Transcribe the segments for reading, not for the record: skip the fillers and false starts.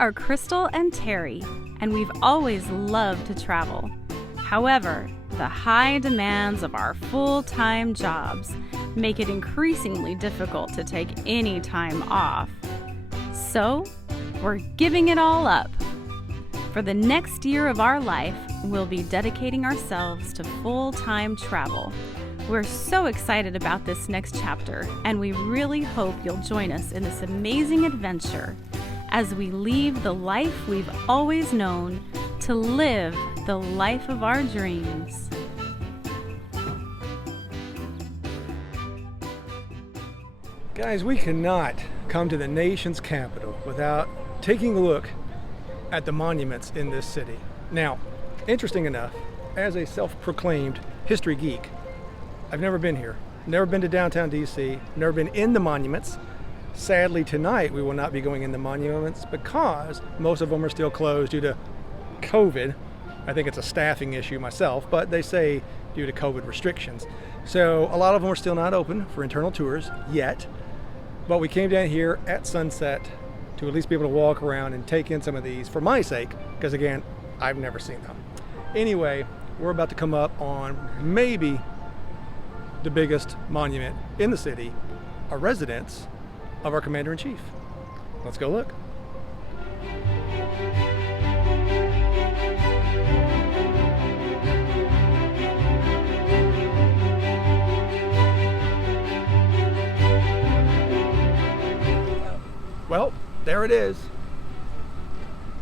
are Crystal and Terry, and we've always loved to travel. However, the high demands of our full-time jobs make it increasingly difficult to take any time off. So, we're giving it all up. For the next year of our life, we'll be dedicating ourselves to full-time travel. We're so excited about this next chapter, and we really hope you'll join us in this amazing adventure as we leave the life we've always known to live the life of our dreams. Guys, we cannot come to the nation's capital without taking a look at the monuments in this city. Now, interesting enough, as a self-proclaimed history geek, I've never been here. Never been to downtown DC, never been in the monuments. Sadly, tonight we will not be going in the monuments because most of them are still closed due to COVID. I think it's a staffing issue myself, but they say due to COVID restrictions. So a lot of them are still not open for internal tours yet, but we came down here at sunset to at least be able to walk around and take in some of these for my sake, because again, I've never seen them. Anyway, we're about to come up on maybe the biggest monument in the city, a residence of our Commander-in-Chief. Let's go look. Well, there it is.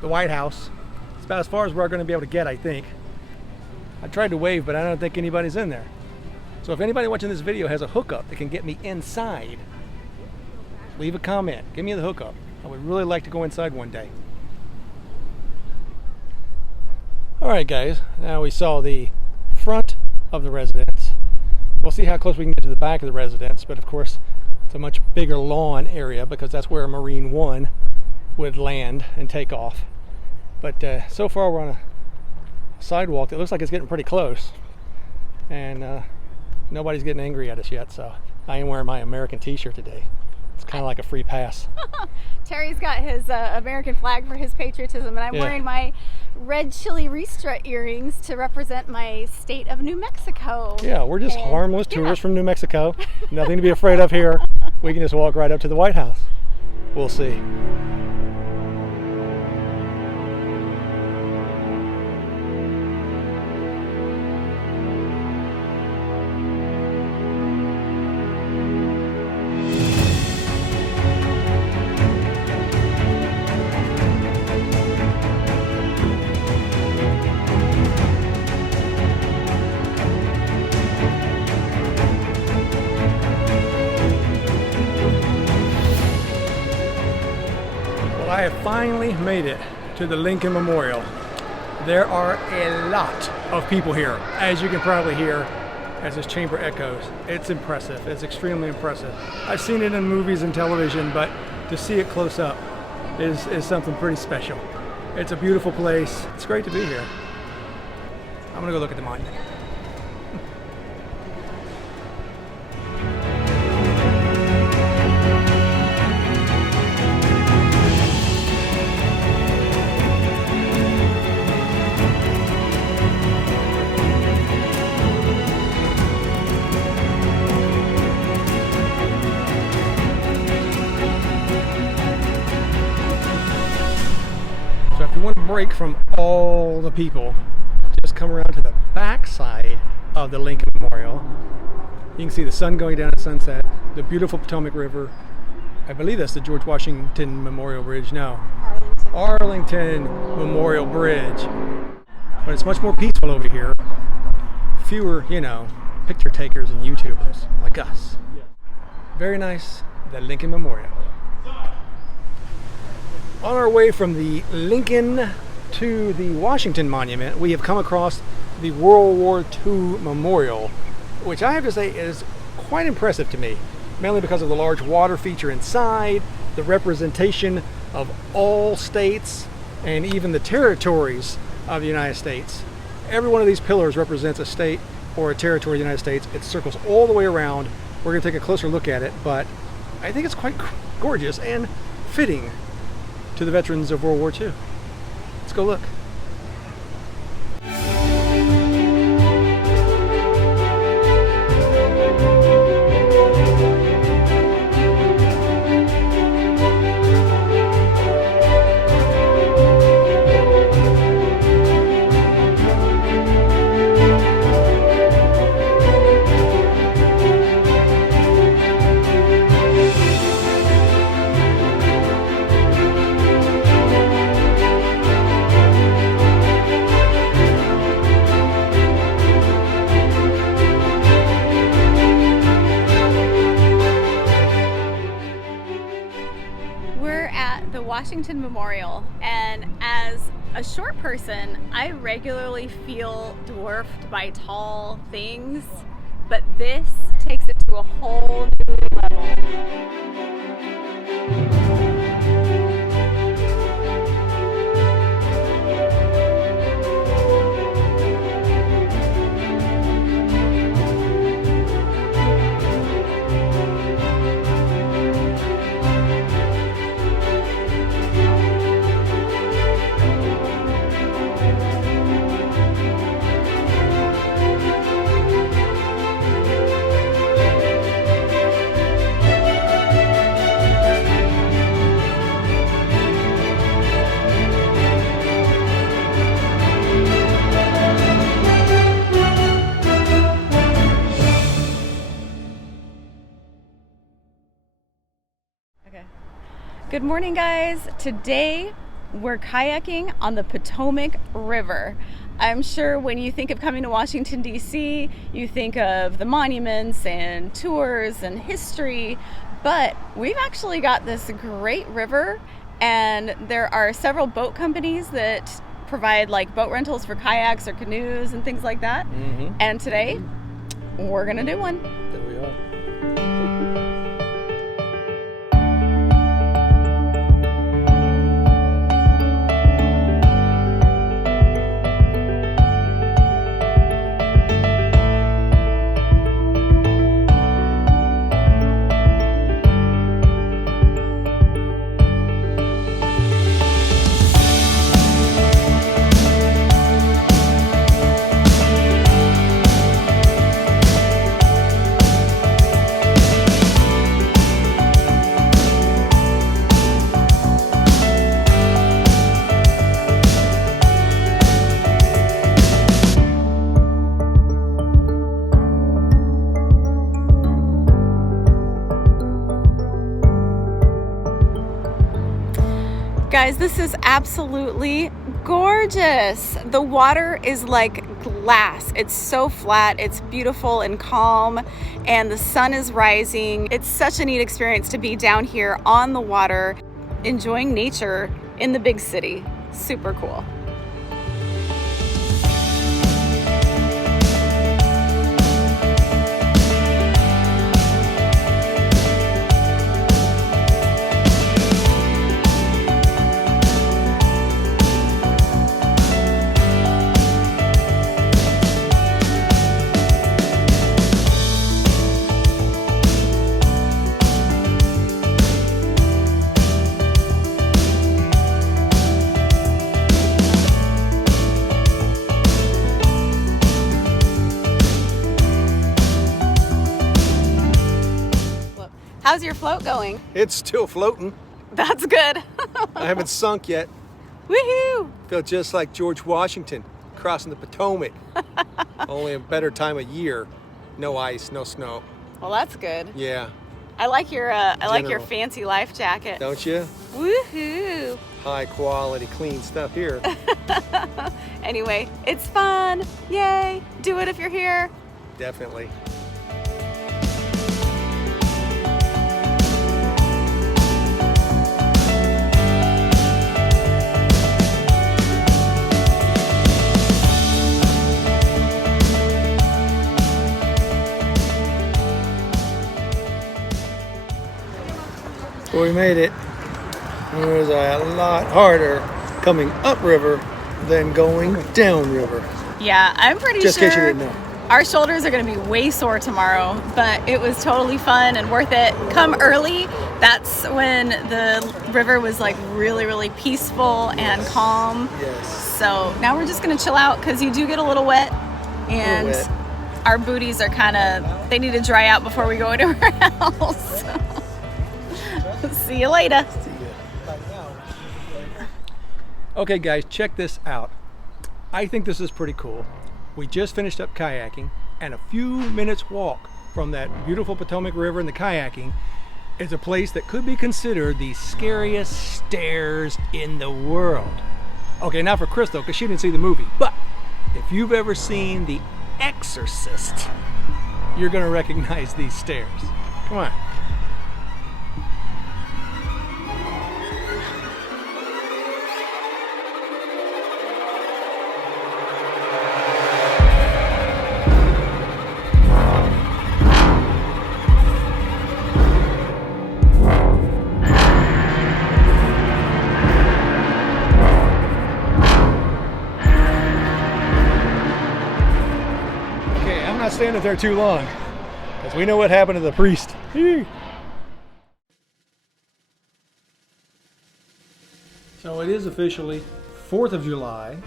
The White House. It's about as far as we're going to be able to get, I think. I tried to wave, but I don't think anybody's in there. So if anybody watching this video has a hookup that can get me inside, leave a comment. Give me the hookup. I would really like to go inside one day. All right, guys. Now we saw the front of the residence. We'll see how close we can get to the back of the residence, but of course, it's a much bigger lawn area because that's where Marine One would land and take off. But so far we're on a sidewalk that looks like it's getting pretty close. And nobody's getting angry at us yet, so I am wearing my American t-shirt today. It's kind of like a free pass. Terry's got his American flag for his patriotism, and I'm wearing my red chili Ristra earrings to represent my state of New Mexico. Yeah, we're just harmless tourists from New Mexico. Nothing to be afraid of here. We can just walk right up to the White House. We'll see. I have finally made it to the Lincoln Memorial. There are a lot of people here, as you can probably hear as this chamber echoes. It's impressive. It's extremely impressive. I've seen it in movies and television, but to see it close up is something pretty special. It's a beautiful place. It's great to be here. I'm gonna go look at the monument. So if you want to break from all the people, just come around to the back side of the Lincoln Memorial. You can see the sun going down at sunset, the beautiful Potomac River. I believe that's the George Washington Memorial Bridge. No, Arlington Memorial Bridge. But it's much more peaceful over here. Fewer, picture takers and YouTubers like us. Very nice, the Lincoln Memorial. On our way from the Lincoln to the Washington Monument, we have come across the World War II Memorial, which I have to say is quite impressive to me, mainly because of the large water feature inside, the representation of all states, and even the territories of the United States. Every one of these pillars represents a state or a territory of the United States. It circles all the way around. We're going to take a closer look at it, but I think it's quite gorgeous and fitting to the veterans of World War II. Let's go look. Washington Memorial, and as a short person, I regularly feel dwarfed by tall things, but this takes it to a whole new level. Good morning, guys. Today we're kayaking on the Potomac River. I'm sure when you think of coming to Washington, D.C., you think of the monuments and tours and history, but we've actually got this great river, and there are several boat companies that provide like boat rentals for kayaks or canoes and things like that. And today we're gonna do one. There we are. Guys, this is absolutely gorgeous. The water is like glass. It's so flat, it's beautiful and calm, and the sun is rising. It's such a neat experience to be down here on the water, enjoying nature in the big city. Super cool. How's your float going? It's still floating. That's good. I haven't sunk yet. Woohoo! Feel just like George Washington crossing the Potomac. Only a better time of year. No ice, no snow. Well, that's good. Yeah. I like your fancy life jacket. Don't you? Woohoo! High quality, clean stuff here. Anyway, it's fun. Yay! Do it if you're here. Definitely. Well, we made it. It was a lot harder coming upriver than going downriver. Yeah, I'm pretty Just sure. in case you didn't know. Our shoulders are going to be way sore tomorrow, but it was totally fun and worth it. Come early. That's when the river was like really, really peaceful and calm. Yes. So now we're just going to chill out because you do get a little wet, and our booties are kind of, they need to dry out before we go anywhere else. See you later. Okay guys, check this out. I think this is pretty cool. We just finished up kayaking, and a few minutes walk from that beautiful Potomac River and the kayaking is a place that could be considered the scariest stairs in the world. Okay, not for Crystal, because she didn't see the movie, but if you've ever seen The Exorcist, you're gonna recognize these stairs. Come on. Not standing there too long, because we know what happened to the priest. So it is officially 4th of July,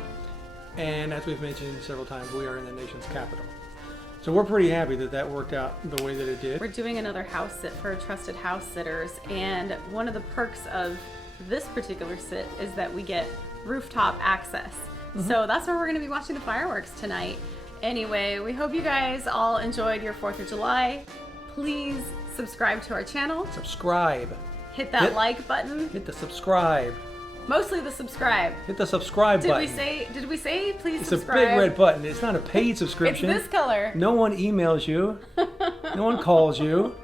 and as we've mentioned several times, we are in the nation's capital. So we're pretty happy that that worked out the way that it did. We're doing another house sit for trusted house sitters, and one of the perks of this particular sit is that we get rooftop access. So that's where we're going to be watching the fireworks tonight. Anyway, we hope you guys all enjoyed your 4th of July. Please subscribe to our channel. Subscribe. Hit that like button. Hit the subscribe. Mostly the subscribe. Hit the subscribe button. Did we say please it's subscribe? It's a big red button. It's not a paid subscription. It's this color. No one emails you. No one calls you.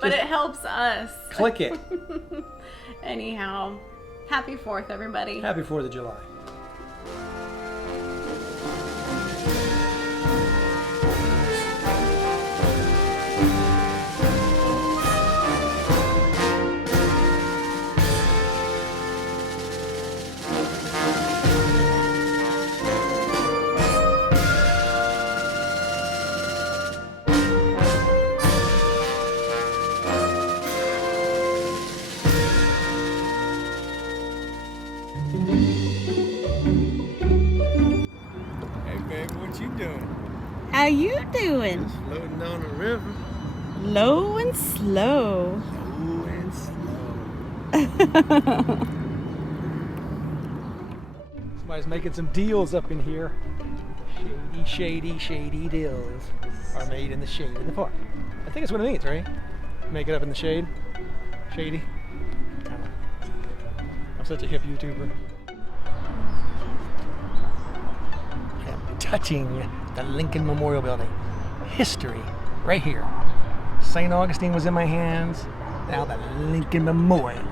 But Just it helps us. click it. Anyhow, happy 4th, everybody. Happy 4th of July. Hey baby, what you doing? How you doing? Just floating down the river. Low and slow. Low and slow. Somebody's making some deals up in here. Shady deals are made in the shade in the park. I think that's what it means, right? Make it up in the shade. Shady. I'm such a hip YouTuber. I am touching the Lincoln Memorial Building. History right here. St. Augustine was in my hands. Now the Lincoln Memorial.